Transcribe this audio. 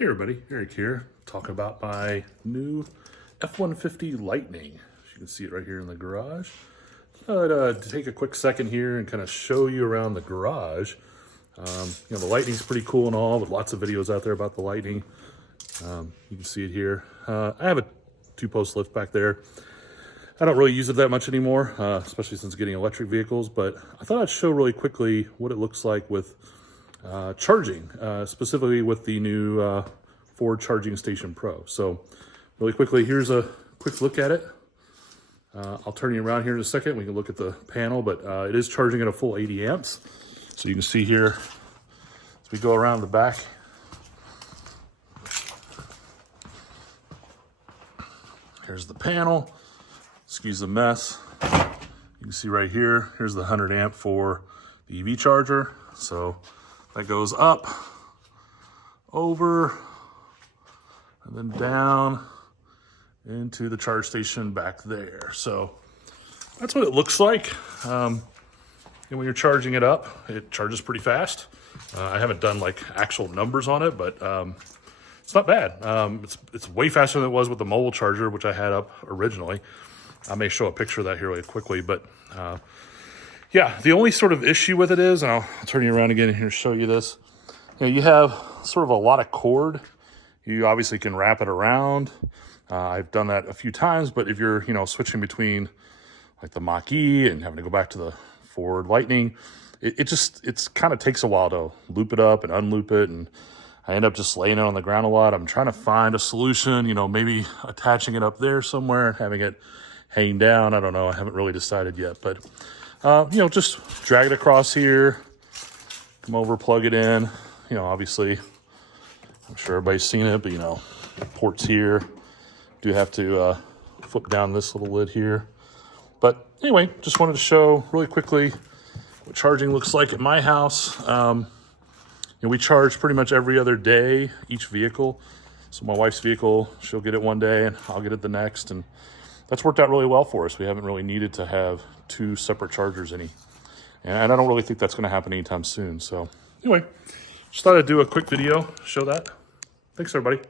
Hey everybody, Eric here, talking about my new F-150 Lightning. As you can see it right here in the garage. To take a quick second here and kind of show you around the garage. The Lightning's pretty cool and all, with lots of videos out there about the Lightning. You can see it here. I have a 2-post lift back there. I don't really use it that much anymore, especially since getting electric vehicles, but I thought I'd show really quickly what it looks like with charging, specifically with the new Ford Charging Station Pro. So really quickly, here's a quick look at it. I'll turn you around here in a second. We can look at the panel, but it is charging at a full 80 amps. So you can see here, as we go around the back, here's the panel. Excuse the mess. You can see right here, here's the 100 amp for the EV charger. So that goes up, over, and then down into the charge station back there. So that's what it looks like. And when you're charging it up, it charges pretty fast. I haven't done like actual numbers on it, but it's not bad. It's way faster than it was with the mobile charger, which I had up originally. I may show a picture of that here really quickly, but yeah, the only sort of issue with it is, and I'll turn you around again here to show you this. You have sort of a lot of cord. You obviously can wrap it around. I've done that a few times, but if you're, switching between like the Mach-E and having to go back to the Ford Lightning, it's kind of takes a while to loop it up and unloop it, and I end up just laying it on the ground a lot. I'm trying to find a solution, maybe attaching it up there somewhere, having it hang down. I don't know. I haven't really decided yet, but just drag it across here, come over, plug it in. Obviously, I'm sure everybody's seen it, but ports here. Do have to flip down this little lid here. But anyway, just wanted to show really quickly what charging looks like at my house. We charge pretty much every other day, each vehicle. So my wife's vehicle, she'll get it one day and I'll get it the next. And that's worked out really well for us. We haven't really needed to have 2 separate chargers and I don't really think that's going to happen anytime soon. So anyway, just thought I'd do a quick video, show that. Thanks everybody.